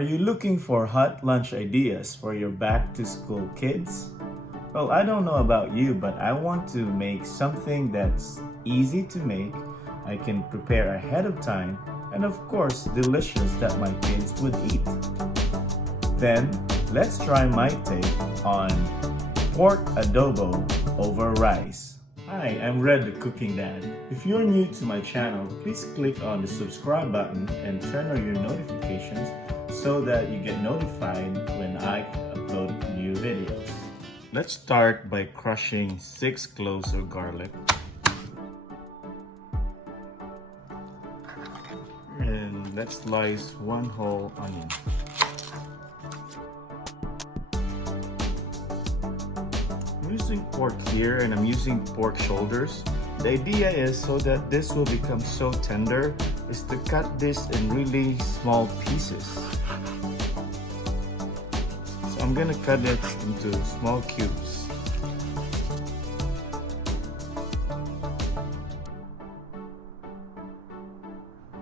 Are you looking for hot lunch ideas for your back-to-school kids? Well, I don't know about you, but I want to make something that's easy to make, I can prepare ahead of time, and of course, delicious that my kids would eat. Then, let's try my take on pork adobo over rice. Hi, I'm Red the Cooking Dad. If you're new to my channel, please click on the subscribe button and turn on your notifications so that you get notified when I upload new videos. Let's start by crushing 6 cloves of garlic. And let's slice 1 whole onion. I'm using pork here and I'm using pork shoulders. The idea is so that this will become so tender is to cut this in really small pieces. So I'm gonna cut it into small cubes.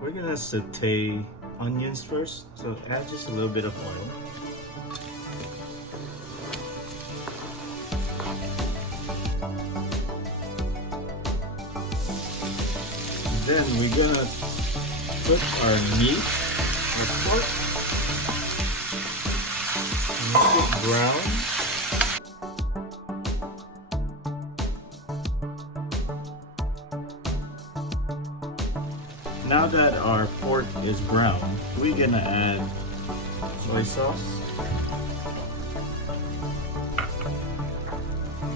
We're gonna saute onions first, so add just a little bit of oil. Then we're gonna put our meat, the pork, make it brown. Now that our pork is brown, we're gonna add soy sauce,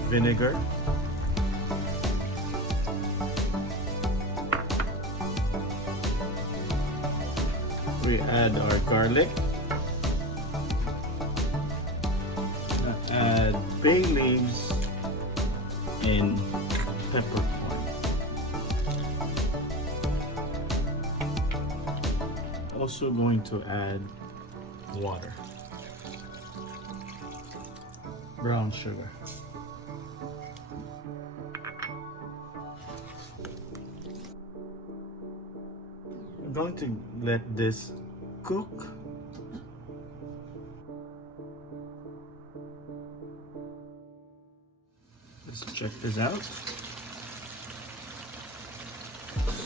vinegar, we add our garlic, add bay leaves and peppercorn. Also going to add water, brown sugar. I'm going to let this cook. Let's check this out.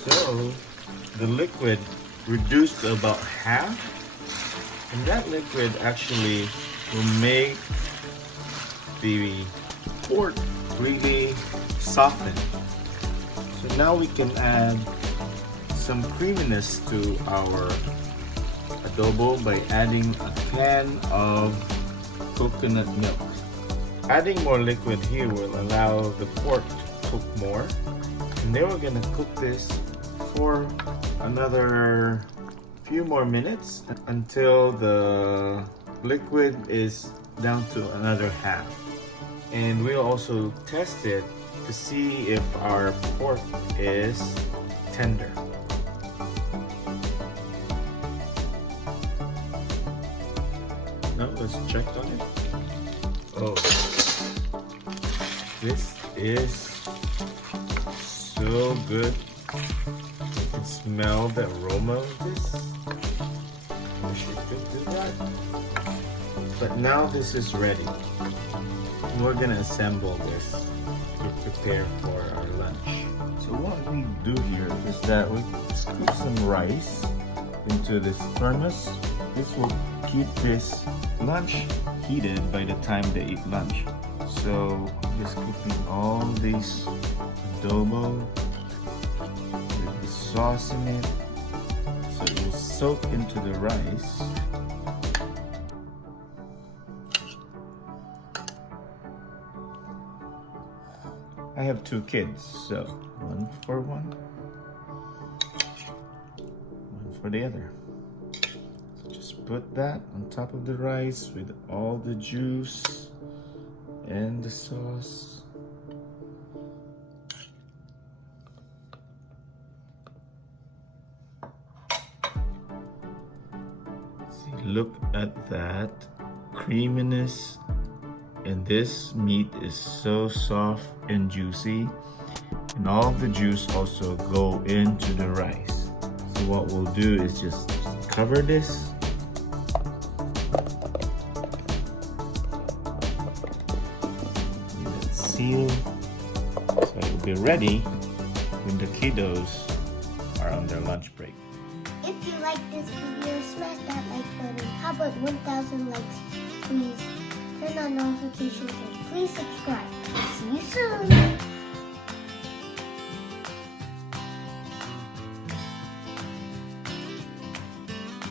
So the liquid reduced to about half, and that liquid actually will make the pork really soften. So now we can add some creaminess to our adobo by adding a can of coconut milk. Adding more liquid here will allow the pork to cook more, and then we're gonna cook this for another few more minutes until the liquid is down to another half. And we'll also test it to see if our pork is tender. Now let's check on it. Oh, this is so good. You can smell the aroma of this. I wish I could do that. But now this is ready. We're gonna assemble this to prepare for our lunch. So what we do here is that we scoop some rice into this thermos. This will keep this lunch heated by the time they eat lunch. So just scooping all these adobo with the sauce in it, so it will soak into the rice. I have 2 kids, so 1 for 1, 1 for the other. So just put that on top of the rice with all the juice and the sauce. See, look at that creaminess, and this meat is so soft and juicy, and all the juice also go into the rice. So what we'll do is just cover this sealed, so it will be ready when the kiddos are on their lunch break. If you like this video, smash that like button. How about 1,000 likes, please? Turn on notifications and please subscribe. See you soon!